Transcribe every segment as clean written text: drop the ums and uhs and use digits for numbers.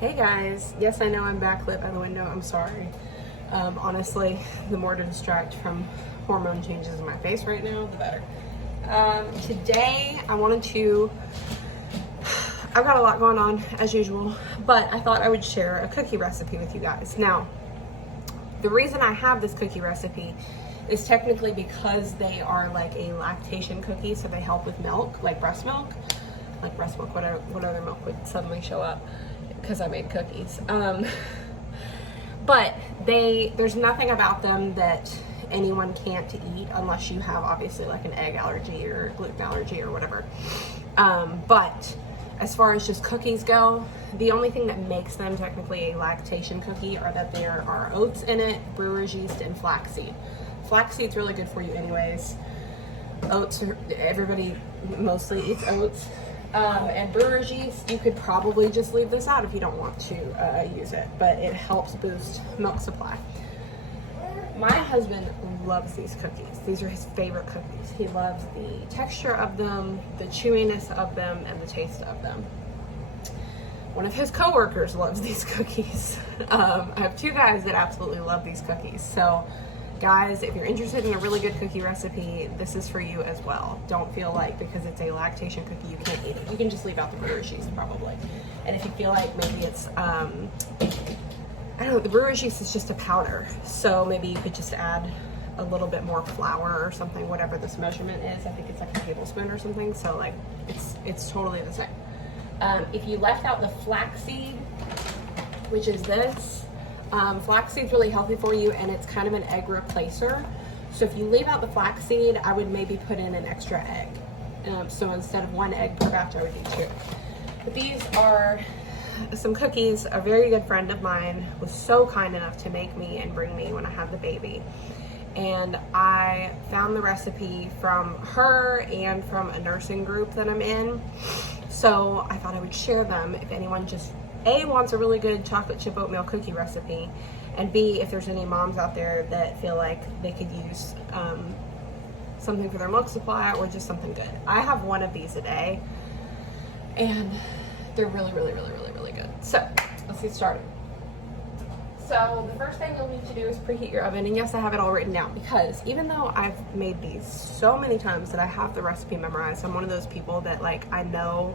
Hey guys, yes I know I'm backlit by the window, I'm sorry. Honestly, the more to distract from hormone changes in my face right now, the better. Today I've got a lot going on as usual, but I thought I would share a cookie recipe with you guys. Now, the reason I have this cookie recipe is technically because they are like a lactation cookie, so they help with milk, like breast milk. Like breast milk, what other milk would suddenly show up because I made cookies. But there's nothing about them that anyone can't eat unless you have obviously like an egg allergy or gluten allergy or whatever. But as far as just cookies go, the only thing that makes them technically a lactation cookie are that there are oats in it, brewer's yeast, and flaxseed. Flaxseed's really good for you anyways. Oats, everybody mostly eats oats. And brewer's yeast, you could probably just leave this out if you don't want to use it, but it helps boost milk supply. My husband loves these cookies. These are his favorite cookies. He loves the texture of them, the chewiness of them, and the taste of them. One of his coworkers loves these cookies. I have two guys that absolutely love these cookies. So guys, if you're interested in a really good cookie recipe, this is for you as well. Don't feel like because it's a lactation cookie you can't eat it. You can just leave out the brewer's yeast probably. And if you feel like maybe it's, I don't know, the brewer's yeast is just a powder. So maybe you could just add a little bit more flour or something, whatever this measurement is. I think it's like a tablespoon or something. So like it's totally the same. If you left out the flaxseed, which is this, flaxseed's really healthy for you and it's kind of an egg replacer. So if you leave out the flaxseed, I would maybe put in an extra egg. So instead of one egg per batch, I would do two. But these are some cookies a very good friend of mine was so kind enough to make me and bring me when I had the baby. And I found the recipe from her and from a nursing group that I'm in. So I thought I would share them if anyone just A, wants a really good chocolate chip oatmeal cookie recipe, and B, if there's any moms out there that feel like they could use something for their milk supply or just something good. I have one of these a day, and they're really, really, really, really, really good. So let's get started. So the first thing you'll need to do is preheat your oven, and yes, I have it all written down because even though I've made these so many times that I have the recipe memorized, I'm one of those people that like I know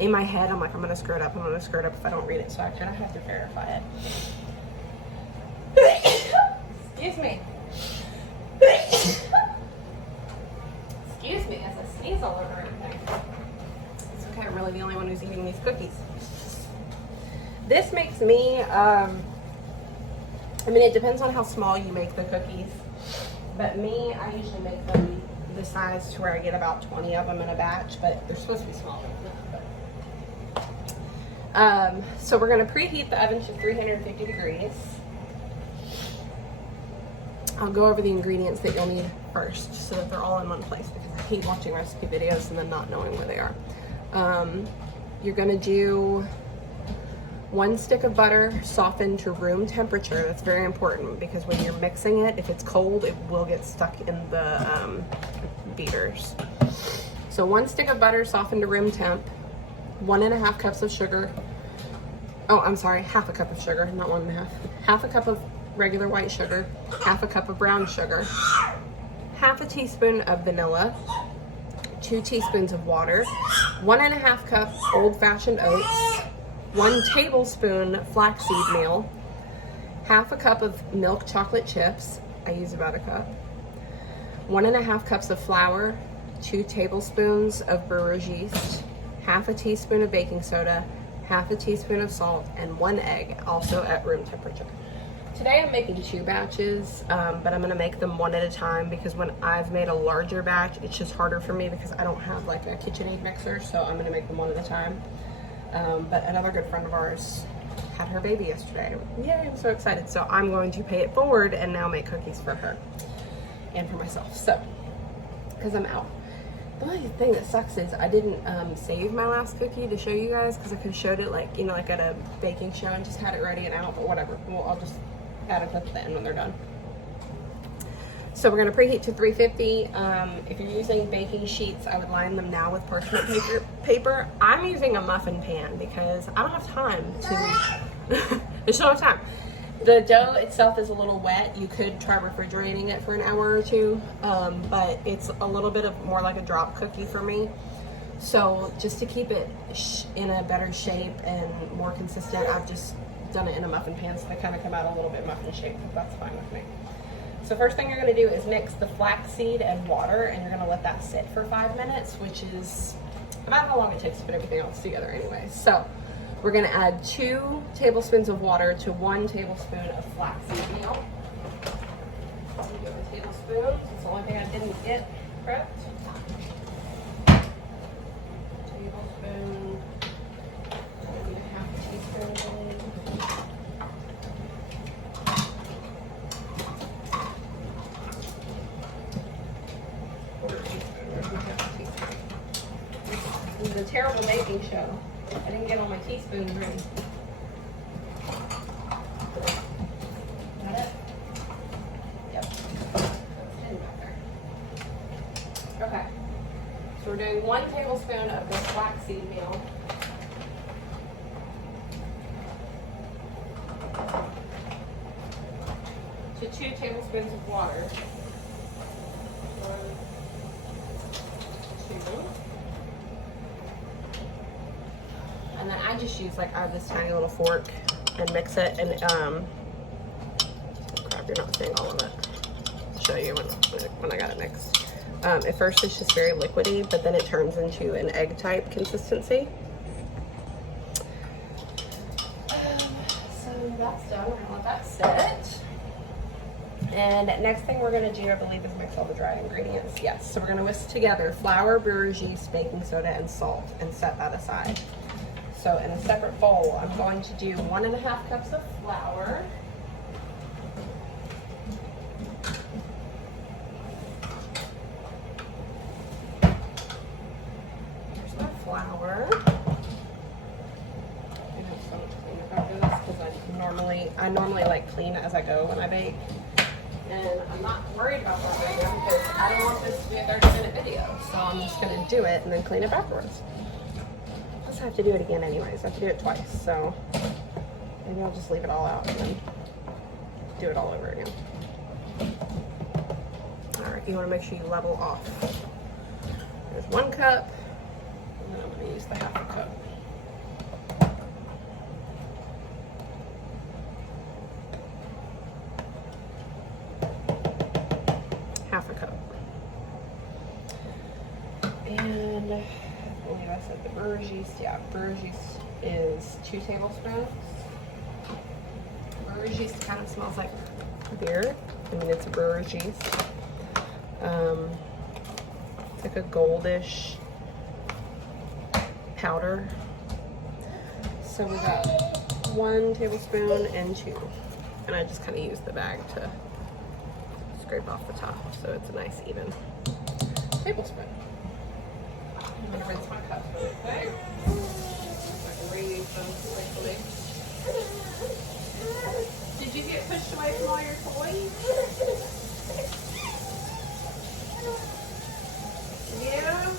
in my head, I'm like, I'm gonna screw it up if I don't read it, so I kind of have to verify it. Excuse me. Excuse me as I sneeze all over everything. It's okay, I'm really the only one who's eating these cookies. This makes me, I mean, it depends on how small you make the cookies, but me, I usually make them the size to where I get about 20 of them in a batch, but they're supposed to be smaller than that. So we're going to preheat the oven to 350 degrees. I'll go over the ingredients that you'll need first so that they're all in one place because I hate watching recipe videos and then not knowing where they are. You're going to do 1 stick of butter softened to room temperature. That's very important because when you're mixing it, if it's cold, it will get stuck in the beaters. So 1 stick of butter softened to room temp. 1.5 cups of sugar. Oh, I'm sorry, half a cup of sugar, not 1.5. Half a cup of regular white sugar, half a cup of brown sugar, half a teaspoon of vanilla, 2 teaspoons of water, 1.5 cup old-fashioned oats, 1 tablespoon flaxseed meal, half a cup of milk chocolate chips. I use about a cup. 1.5 cups of flour, 2 tablespoons of brewer's yeast, half a teaspoon of baking soda, half a teaspoon of salt, and 1 egg, also at room temperature. Today I'm making 2 batches, but I'm gonna make them one at a time because when I've made a larger batch, it's just harder for me because I don't have like a KitchenAid mixer, so I'm gonna make them one at a time. But another good friend of ours had her baby yesterday. Yay, I'm so excited. So I'm going to pay it forward and now make cookies for her and for myself, so, because I'm out. The only thing that sucks is I didn't save my last cookie to show you guys because I could have showed it like, you know, like at a baking show and just had it ready and out, but whatever. Well, I'll just add a clip at the end when they're done. So we're gonna preheat to 350. If you're using baking sheets, I would line them now with parchment paper. I'm using a muffin pan because I don't have time to, there's no time. The dough itself is a little wet. You could try refrigerating it for an hour or two, but it's a little bit of more like a drop cookie for me. So just to keep it in a better shape and more consistent, I've just done it in a muffin pan, so they kind of come out a little bit muffin shaped, but that's fine with me. So first thing you're gonna do is mix the flaxseed and water, and you're gonna let that sit for 5 minutes, which is about how long it takes to put everything else together anyway. So we're gonna add 2 tablespoons of water to 1 tablespoon of flaxseed meal. Give a tablespoon, it's the only thing I didn't get prepped. Tablespoon, maybe a half a teaspoon. This is a terrible baking show. I didn't get all my teaspoons ready. Is that it? Yep. Okay. So we're doing 1 tablespoon of this flaxseed meal. To 2 tablespoons of water. 1, 2. And then I just use like, I have this tiny little fork and mix it, and crap, you're not seeing all of it. I'll show you when I got it mixed. At first it's just very liquidy, but then it turns into an egg type consistency. So that's done, we're gonna let that sit. And next thing we're gonna do, I believe, is mix all the dried ingredients. Yes, so we're gonna whisk together flour, brewer's yeast, baking soda, and salt, and set that aside. So in a separate bowl, I'm going to do 1.5 cups of flour. Here's my flour. I have so much cleanup after this because I normally like clean as I go when I bake. And I'm not worried about that right now because I don't want this to be a 30-minute video. So I'm just gonna do it and then clean up afterwards. I have to do it again anyways. I have to do it twice, so maybe I'll just leave it all out and then do it all over again. All right, you want to make sure you level off. There's 1 cup, and then I'm going to use the 1/2 cup. Half a cup. And I believe I said the brewer's yeast. Yeah, brewer's yeast is 2 tablespoons. Brewer's yeast kind of smells like beer. I mean, it's a brewer's yeast. It's like a goldish powder. So we got 1 tablespoon and 2. And I just kind of use the bag to scrape off the top so it's a nice even tablespoon. I'm gonna rinse my cups really quick. I can reuse them quickly. Did you get pushed away from all your toys? Yeah.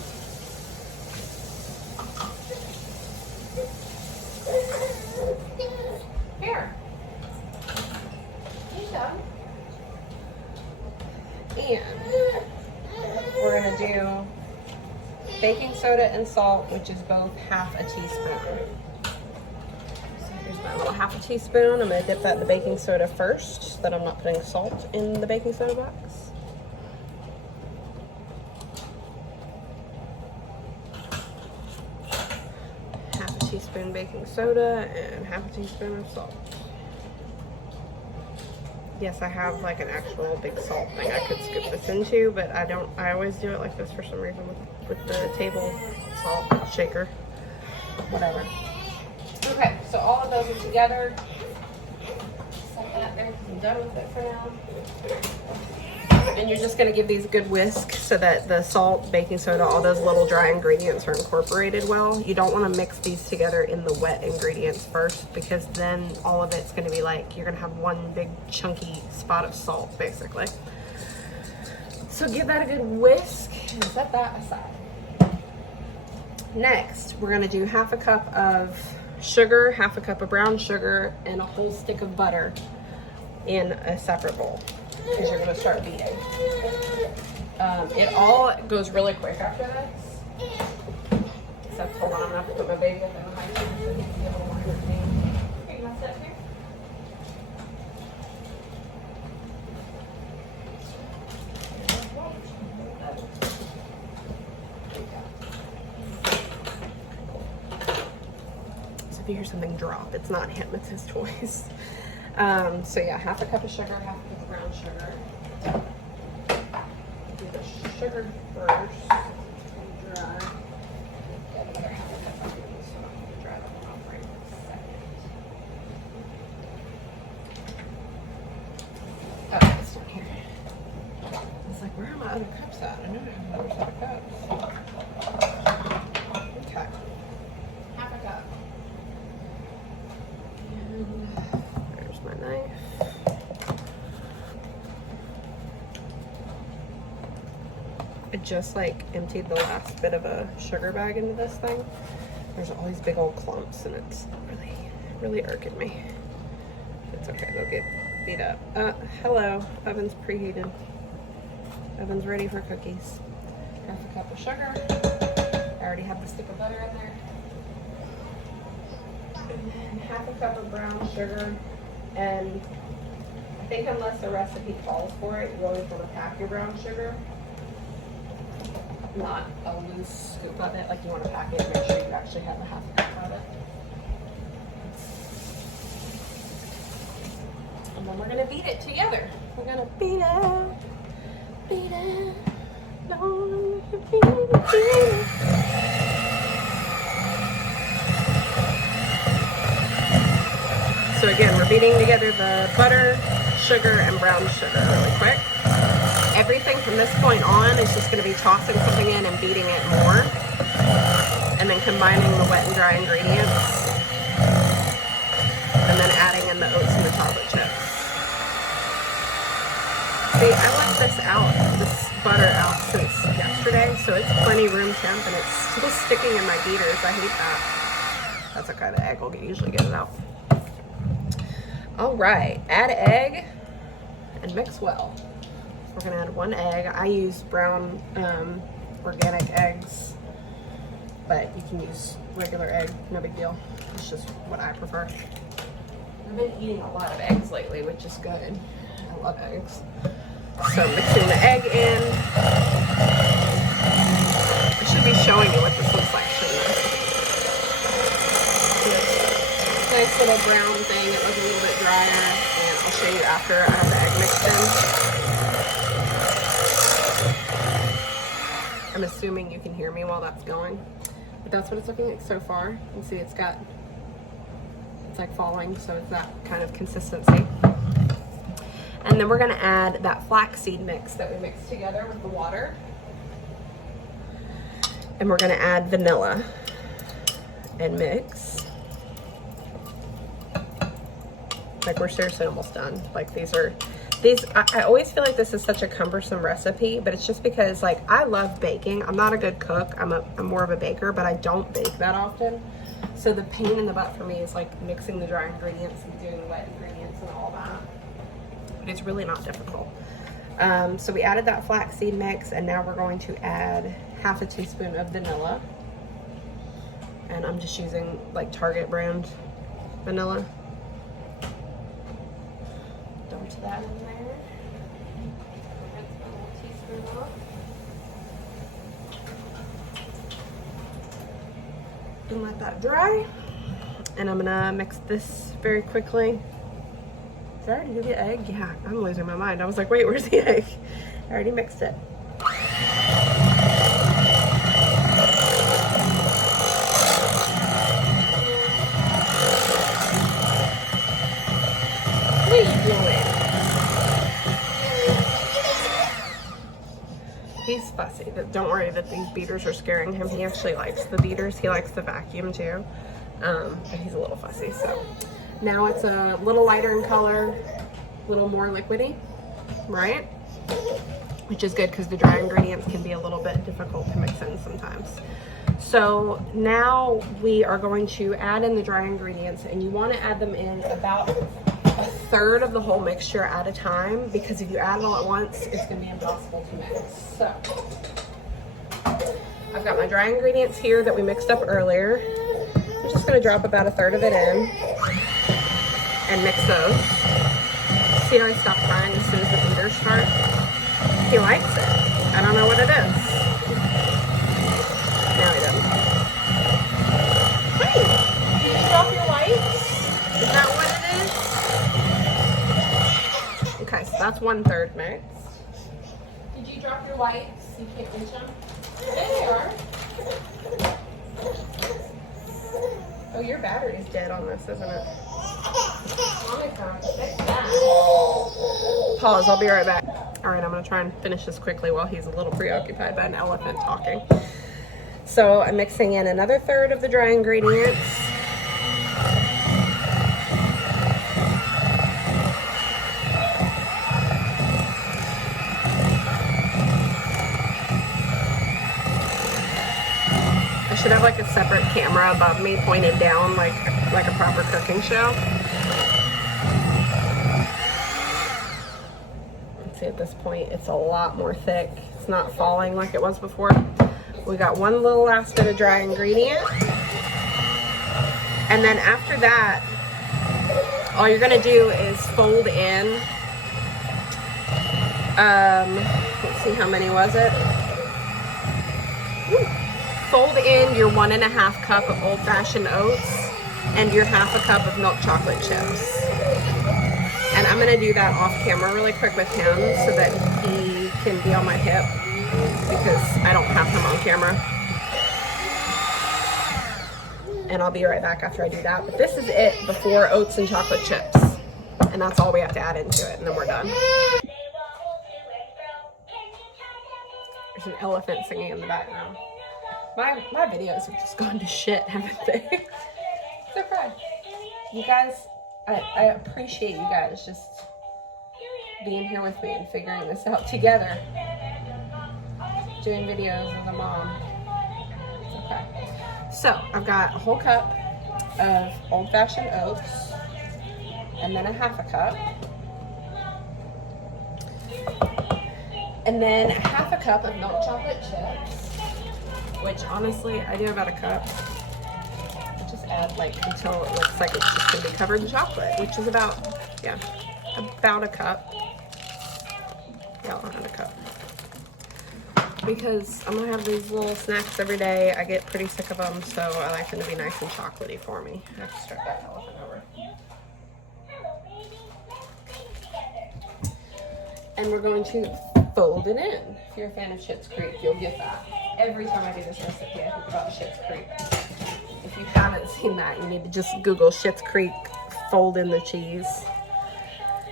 Here. You done? And we're gonna do baking soda and salt, which is both 1/2 teaspoon. So here's my little 1/2 teaspoon. I'm gonna dip that in the baking soda first so that I'm not putting salt in the baking soda box. Half a teaspoon baking soda and 1/2 teaspoon of salt. Yes, I have like an actual big salt thing I could scoop this into, but I don't. I always do it like this for some reason with the table salt shaker, whatever. Okay, so all of those are together. Set that there. I'm done with it for now. And you're just gonna give these a good whisk so that the salt, baking soda, all those little dry ingredients are incorporated well. You don't wanna mix these together in the wet ingredients first, because then all of it's gonna be like, you're gonna have one big chunky spot of salt, basically. So give that a good whisk and set that aside. Next, we're gonna do half a cup of sugar, half a cup of brown sugar, and a whole stick of butter in a separate bowl, because you're gonna start beating. It all goes really quick after this. Except, hold on, I'm gonna have to put my baby up in the high chair so he can be a little more entertained. Okay, you want to sit here? So if you hear something drop, it's not him, it's his toys. So yeah, half a cup of sugar, half a cup of brown sugar. Do the sugar first. Dry. Get another half a cup of these, so I don't have to dry that one off right in a second. Okay, it's down here. It's like, where are my other cups at? I know I have another set of cups. Okay. Half a cup. And there's my knife. I just like emptied the last bit of a sugar bag into this thing. There's all these big old clumps and it's really irking me. It's okay, they'll get beat up. Hello, oven's preheated. Oven's ready for cookies. Half a cup of sugar. I already have the stick of butter in there. And then half a cup of brown sugar. And I think unless the recipe calls for it, you always want to pack your brown sugar. Not a loose scoop of it, like you want to pack it and make sure you actually have a half a cup of it. And then we're gonna beat it together. We're gonna beat it, beat it, don't beat it. So again, we're beating together the butter, sugar, and brown sugar really quick. Everything from this point on is just going to be tossing something in and beating it more. And then combining the wet and dry ingredients. And then adding in the oats and the chocolate chips. See, I left this butter out since yesterday, so it's plenty room temp and it's still sticking in my beaters. I hate that. That's okay, the egg will usually get it out. All right, add egg and mix well. We're gonna add one egg. I use brown organic eggs, but you can use regular egg, no big deal. It's just what I prefer. I've been eating a lot of eggs lately, which is good. I love eggs. So mixing the egg in. I should be showing you what this looks like, shouldn't I? This nice little brown thing. It was a little bit drier, and I'll show you after I have the egg mixed in. I'm assuming you can hear me while that's going, but that's what it's looking like so far. You can see it's like falling, so it's that kind of consistency. And then we're gonna add that flaxseed mix that we mixed together with the water. And we're gonna add vanilla and mix. Like, we're seriously almost done. Like, I always feel like this is such a cumbersome recipe, but it's just because, like, I love baking. I'm not a good cook. I'm more of a baker, but I don't bake that often. So the pain in the butt for me is like mixing the dry ingredients and doing the wet ingredients and all that. But it's really not difficult. So we added that flaxseed mix, and now we're going to add half a teaspoon of vanilla. And I'm just using like Target brand vanilla. Dump that in there. Rinse my little teaspoon off. And let that dry. And I'm gonna mix this very quickly. Did I already do the egg? Yeah, I'm losing my mind. I was like, wait, where's the egg? I already mixed it. What are you doing? He's fussy, but don't worry that these beaters are scaring him. He actually likes the beaters. He likes the vacuum too. But he's a little fussy, so. Now it's a little lighter in color, a little more liquidy, right? which is good because the dry ingredients can be a little bit difficult to mix in sometimes. So now we are going to add in the dry ingredients, and you want to add them in about a third of the whole mixture at a time, because if you add it all at once, it's going to be impossible to mix. So I've got my dry ingredients here that we mixed up earlier. I'm just going to drop about a third of it in and mix those. See how I stop crying as soon as the beaters start? He likes it. I don't know what it is. Now he doesn't. Hey, did you drop your whites? Is that what it is? Okay, so that's 1/3 mixed. Did you drop your whites? You can't reach them? There they are. Oh, your battery's dead on this, isn't it? Mommy come fix that. Pause, I'll be right back. All right, I'm gonna try and finish this quickly while he's a little preoccupied by an elephant talking. So I'm mixing in another third of the dry ingredients. I should have like a separate camera above me pointed down like a proper cooking show. Let's see, at this point it's a lot more thick. It's not falling like it was before. We got one little last bit of dry ingredient. And then after that, all you're gonna do is fold in, let's see, how many was it? Fold in your 1.5 cup of old-fashioned oats and your 1/2 cup of milk chocolate chips. And I'm gonna do that off camera really quick with him so that he can be on my hip, because I don't have him on camera. And I'll be right back after I do that. But this is it before oats and chocolate chips. And that's all we have to add into it, and then we're done. There's an elephant singing in the background. My videos have just gone to shit, haven't they? It's okay. You guys, I appreciate you guys just being here with me and figuring this out together. Doing videos as a mom. It's okay. So I've got a whole cup of old-fashioned oats, and then a 1/2 cup, and then a 1/2 cup of milk chocolate chips, which honestly I do about a cup. I just add like until it looks like it's just gonna be covered in chocolate, which is about, yeah, about a cup. Yeah, I'll add a cup. Because I'm gonna have these little snacks every day. I get pretty sick of them, so I like them to be nice and chocolatey for me. I have to start that elephant over. And we're going to fold it in. If you're a fan of Schitt's Creek, you'll get that. Every time I do this recipe, I think about Schitt's Creek. If you haven't seen that, you need to just Google Schitt's Creek, fold in the cheese.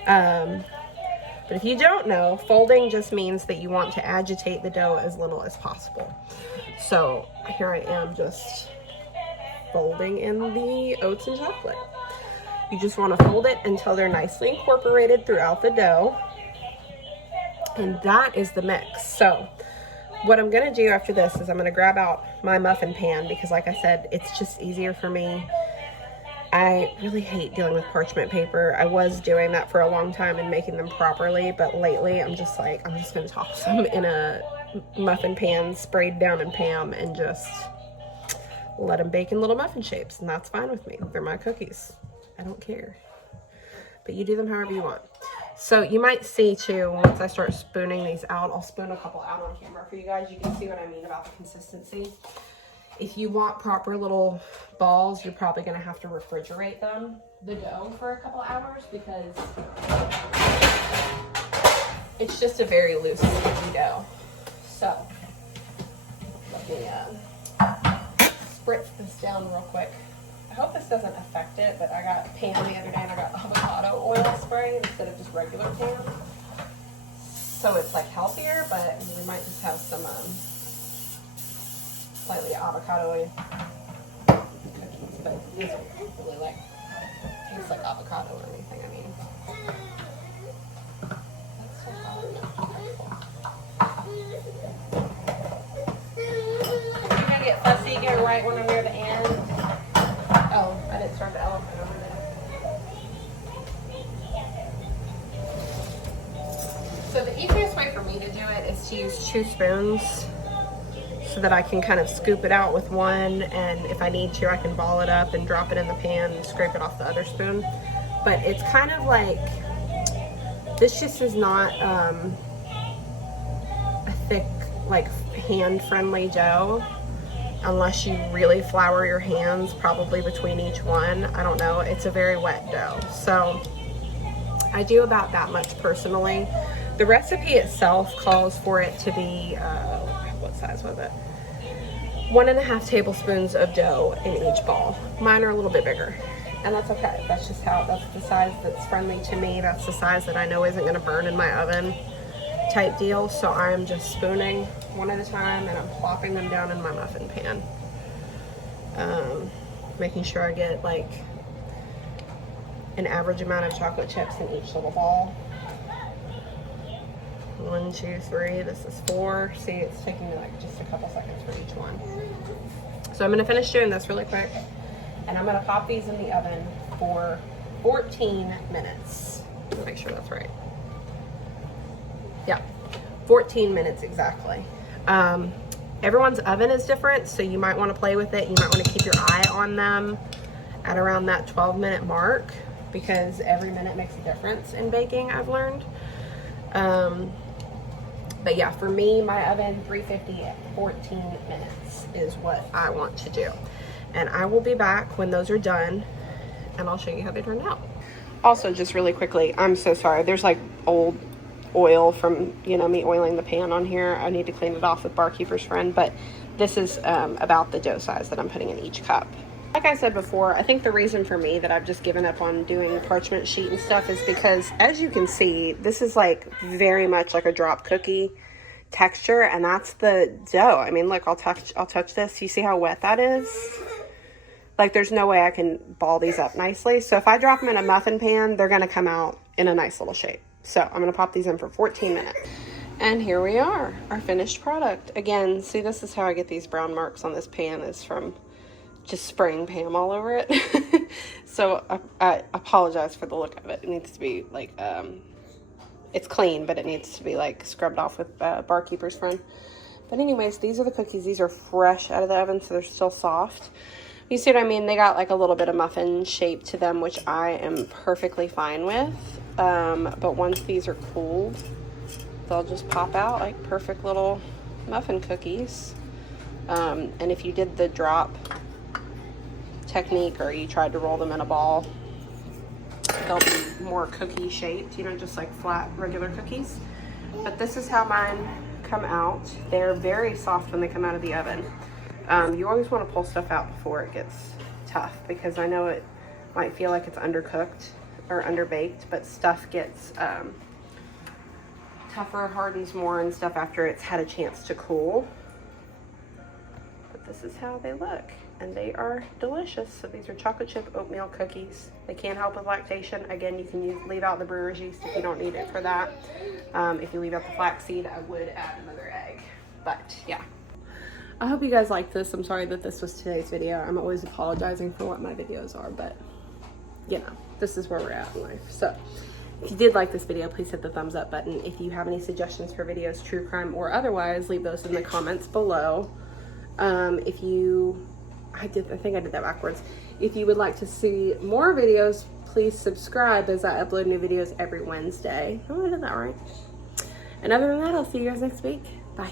But if you don't know, folding just means that you want to agitate the dough as little as possible. So here I am just folding in the oats and chocolate. You just want to fold it until they're nicely incorporated throughout the dough. And that is the mix. So what I'm going to do after this is I'm going to grab out my muffin pan, because like I said, it's just easier for me. I really hate dealing with parchment paper. I was doing that for a long time and making them properly, but lately I'm just like, I'm just going to toss them in a muffin pan sprayed down in Pam and just let them bake in little muffin shapes, and that's fine with me. They're my cookies. I don't care. But you do them however you want. So you might see too, once I start spooning these out, I'll spoon a couple out on camera for you guys. You can see what I mean about the consistency. If you want proper little balls, you're probably going to have to refrigerate the dough for a couple hours, because it's just a very loose, sticky dough. So let me spritz this down real quick. I hope this doesn't affect it, but I got Pam the other day and I got avocado oil spray instead of just regular Pam. So it's like healthier, but we might just have some slightly avocado-y cookies, but these don't really like taste like avocado or anything. I mean, that's so hot. right when I'm near the end. Oh, I didn't start the elephant over there. So the easiest way for me to do it is to use 2 spoons so that I can kind of scoop it out with one, and if I need to, I can ball it up and drop it in the pan and scrape it off the other spoon. But it's kind of like, this just is not a thick, like hand-friendly dough unless you really flour your hands probably between each one. I don't know, it's a very wet dough. So I do about that much personally. The recipe itself calls for it to be, what size was it? 1.5 tablespoons of dough in each ball. Mine are a little bit bigger, and that's okay. That's just how, that's the size that's friendly to me. That's the size that I know isn't gonna burn in my oven type deal. So I'm just spooning one at a time, and I'm plopping them down in my muffin pan. Making sure I get like an average amount of chocolate chips in each little ball. 1, 2, 3, this is 4. See, it's taking me like just a couple seconds for each one. So I'm gonna finish doing this really quick, and I'm gonna pop these in the oven for 14 minutes. Make sure that's right. Yeah, 14 minutes exactly. Everyone's oven is different, so you might wanna play with it. You might wanna keep your eye on them at around that 12-minute mark, because every minute makes a difference in baking, I've learned. But yeah, for me, my oven, 350 at 14 minutes is what I want to do. And I will be back when those are done, and I'll show you how they turned out. Also, just really quickly, I'm so sorry. There's like old oil from, you know, me oiling the pan on here. I need to clean it off with Barkeeper's Friend, but this is about the dough size that I'm putting in each cup. Like I said before, I think the reason for me that I've just given up on doing the parchment sheet and stuff is because, as you can see, this is like very much like a drop cookie texture, and that's the dough. I mean, look, I'll touch this. You see how wet that is? Like, there's no way I can ball these up nicely. So if I drop them in a muffin pan, they're gonna come out in a nice little shape. So I'm gonna pop these in for 14 minutes. And here we are, our finished product. Again, see, this is how I get these brown marks on this pan, is from just spraying Pam all over it. So I apologize for the look of it. It needs to be like, it's clean, but it needs to be like scrubbed off with Barkeeper's Friend. But anyways, these are the cookies. These are fresh out of the oven, so they're still soft. You see what I mean? They got like a little bit of muffin shape to them, which I am perfectly fine with. But once these are cooled, they'll just pop out like perfect little muffin cookies. And if you did the drop technique, or you tried to roll them in a ball, they'll be more cookie shaped, you know, just like flat regular cookies. But this is how mine come out. They're very soft when they come out of the oven. You always want to pull stuff out before it gets tough, because I know it might feel like it's undercooked or underbaked, but stuff gets tougher, hardens more and stuff after it's had a chance to cool. But this is how they look, and they are delicious. So these are chocolate chip oatmeal cookies. They can help with lactation. Again, you can leave out the brewer's yeast if you don't need it for that. If you leave out the flaxseed, I would add another egg. But yeah, I hope you guys liked this. I'm sorry that this was today's video. I'm always apologizing for what my videos are, but you know, this is where we're at in life. So if you did like this video, please hit the thumbs up button. If you have any suggestions for videos, true crime or otherwise, leave those in the comments below. I think I did that backwards. If you would like to see more videos, please subscribe, as I upload new videos every Wednesday. Oh, I did that right. And other than that, I'll see you guys next week. Bye.